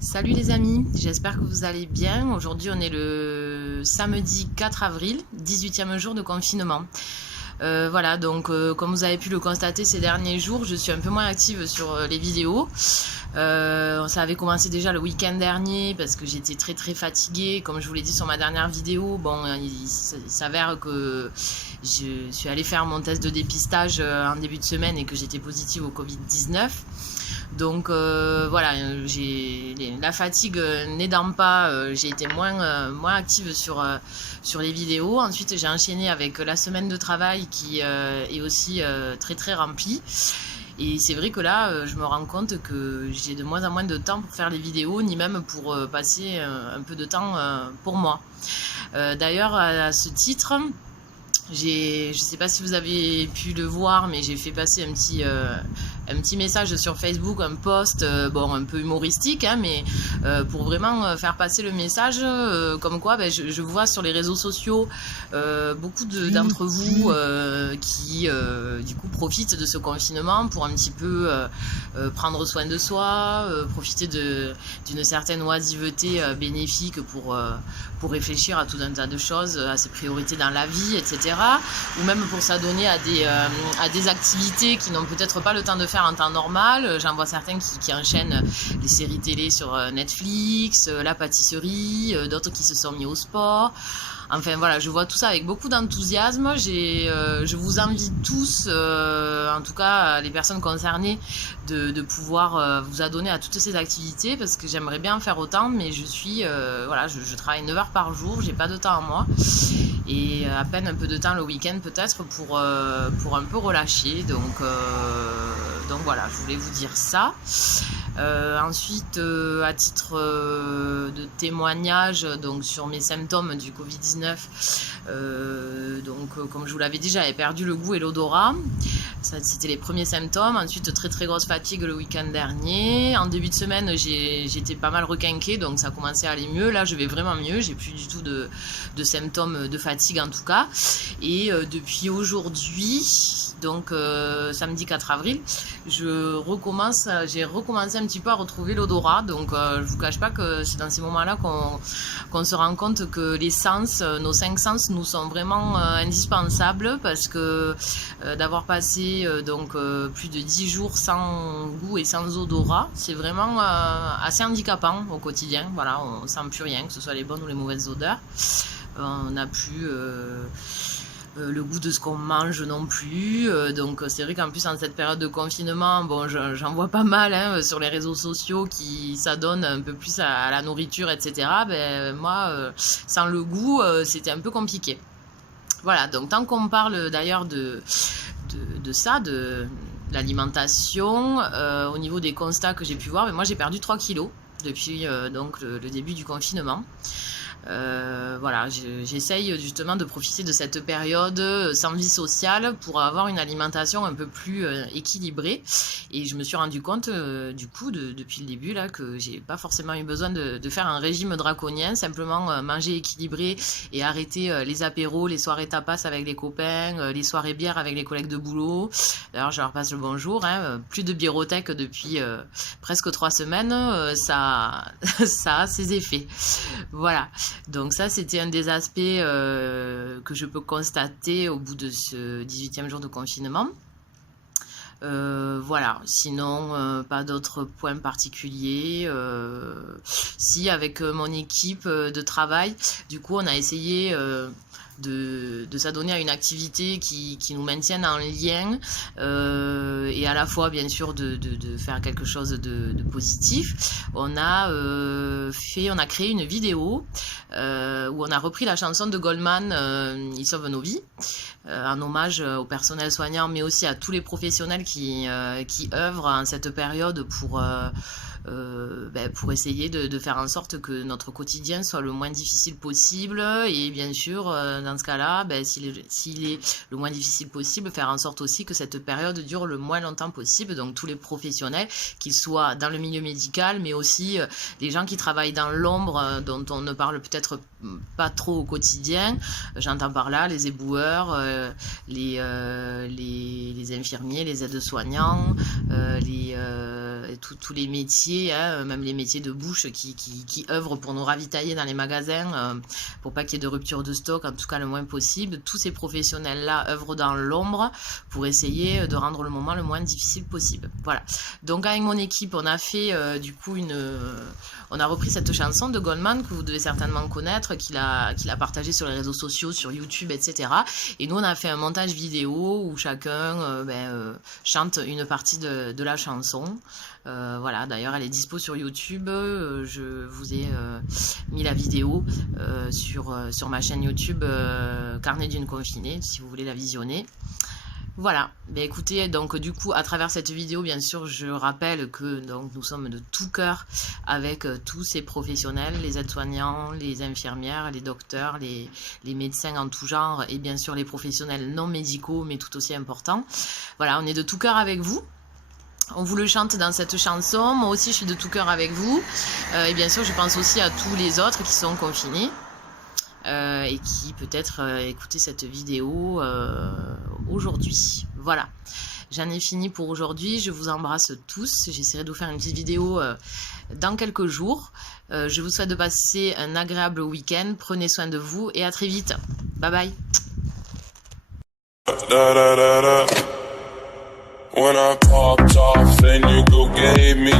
Salut les amis, j'espère que vous allez bien. Aujourd'hui on est le samedi 4 avril, 18e jour de confinement. Voilà, donc comme vous avez pu le constater ces derniers jours, je suis un peu moins active sur les vidéos. Ça avait commencé déjà le week-end dernier parce que j'étais très fatiguée. Comme je vous l'ai dit sur ma dernière vidéo, bon, il s'avère que je suis allée faire mon test de dépistage en début de semaine et que j'étais positive au Covid-19. Donc voilà, la fatigue n'aidant pas, j'ai été moins active sur les vidéos. Ensuite, j'ai enchaîné avec la semaine de travail qui est aussi très remplie. Et c'est vrai que là, je me rends compte que j'ai de moins en moins de temps pour faire les vidéos, ni même pour passer un peu de temps pour moi. D'ailleurs, à ce titre, je sais pas si vous avez pu le voir, mais j'ai fait passer un petit message sur Facebook, un post, bon, un peu humoristique, hein, mais pour vraiment faire passer le message, comme quoi je vois sur les réseaux sociaux beaucoup d'entre vous qui du coup profitent de ce confinement pour un petit peu prendre soin de soi, profiter d'une certaine oisiveté bénéfique pour réfléchir à tout un tas de choses, à ses priorités dans la vie, etc. Ou même pour s'adonner à des activités qui n'ont peut-être pas le temps de faire en temps normal. J'en vois certains qui enchaînent les séries télé sur Netflix, la pâtisserie, d'autres qui se sont mis au sport. Enfin voilà, je vois tout ça avec beaucoup d'enthousiasme. Je vous envie tous, en tout cas les personnes concernées, de pouvoir vous adonner à toutes ces activités parce que j'aimerais bien en faire autant, mais voilà, je travaille 9 heures par jour, j'ai pas de temps à moi et à peine un peu de temps le week-end peut-être pour un peu relâcher. Donc voilà, je voulais vous dire ça. Ensuite, à titre de témoignage donc sur mes symptômes du Covid-19, comme je vous l'avais dit, j'avais perdu le goût et l'odorat. C'était les premiers symptômes. Ensuite, très grosse fatigue le week-end dernier. En début de semaine, j'étais pas mal requinquée, donc ça commençait à aller mieux. Là, je vais vraiment mieux. J'ai plus du tout de symptômes de fatigue en tout cas. Et depuis aujourd'hui, donc samedi 4 avril, j'ai recommencé un petit peu à retrouver l'odorat. Donc je vous cache pas que c'est dans ces moments-là qu'on se rend compte que les sens, nos 5 sens nous sont vraiment indispensables parce que d'avoir passé plus de 10 jours sans goût et sans odorat, c'est vraiment assez handicapant au quotidien. Voilà, on sent plus rien, que ce soit les bonnes ou les mauvaises odeurs. On n'a plus le goût de ce qu'on mange non plus. Donc c'est vrai qu'en plus en cette période de confinement, bon, j'en vois pas mal hein, sur les réseaux sociaux qui s'adonnent un peu plus à la nourriture, etc. Moi, sans le goût, c'était un peu compliqué. Voilà, donc tant qu'on parle d'ailleurs de ça, de l'alimentation, au niveau des constats que j'ai pu voir, moi j'ai perdu 3 kilos depuis le début du confinement. Voilà, j'essaye justement de profiter de cette période sans vie sociale pour avoir une alimentation un peu plus équilibrée. Et je me suis rendu compte du coup depuis le début là que j'ai pas forcément eu besoin de faire un régime draconien, simplement manger équilibré et arrêter les apéros, les soirées tapas avec les copains, les soirées bières avec les collègues de boulot. D'ailleurs, je leur passe le bonjour. Hein, plus de biérothèque depuis presque 3 semaines, ça a ses effets. Voilà. Donc ça, c'était un des aspects que je peux constater au bout de ce 18e jour de confinement. Voilà, sinon pas d'autres points particuliers. Si avec mon équipe de travail, du coup on a essayé de s'adonner à une activité qui nous maintienne en lien et à la fois bien sûr de faire quelque chose de positif. On a créé une vidéo où on a repris la chanson de Goldman, Ils sauvent nos vies, en hommage au personnel soignant mais aussi à tous les professionnels qui œuvrent en cette période pour essayer de faire en sorte que notre quotidien soit le moins difficile possible et bien sûr dans ce cas-là s'il est le moins difficile possible, faire en sorte aussi que cette période dure le moins longtemps possible. Donc tous les professionnels, qu'ils soient dans le milieu médical mais aussi les gens qui travaillent dans l'ombre dont on ne parle peut-être pas trop au quotidien, j'entends par là les éboueurs, les infirmiers, les aides-soignants, tous les métiers, hein, même les métiers de bouche qui œuvrent pour nous ravitailler dans les magasins, pour pas qu'il y ait de rupture de stock, en tout cas le moins possible. Tous ces professionnels-là œuvrent dans l'ombre pour essayer de rendre le moment le moins difficile possible. Voilà. Donc avec mon équipe, on a fait du coup on a repris cette chanson de Goldman que vous devez certainement connaître, qu'il a partagée sur les réseaux sociaux, sur YouTube, etc. Et nous, on a fait un montage vidéo où chacun chante une partie de la chanson. Voilà, d'ailleurs, elle est dispo sur YouTube. Je vous ai mis la vidéo sur ma chaîne YouTube Carnet d'une confinée, si vous voulez la visionner. Voilà, ben écoutez, donc du coup, à travers cette vidéo, bien sûr, je rappelle que donc, nous sommes de tout cœur avec tous ces professionnels, les aides-soignants, les infirmières, les docteurs, les médecins en tout genre, et bien sûr les professionnels non médicaux, mais tout aussi importants. Voilà, on est de tout cœur avec vous. On vous le chante dans cette chanson. Moi aussi, je suis de tout cœur avec vous. Et bien sûr, je pense aussi à tous les autres qui sont confinés. Et qui peut-être écouter cette vidéo aujourd'hui. Voilà, j'en ai fini pour aujourd'hui. Je vous embrasse tous. J'essaierai de vous faire une petite vidéo dans quelques jours. Je vous souhaite de passer un agréable week-end. Prenez soin de vous et à très vite. Bye bye. When I popped off, then you go gave me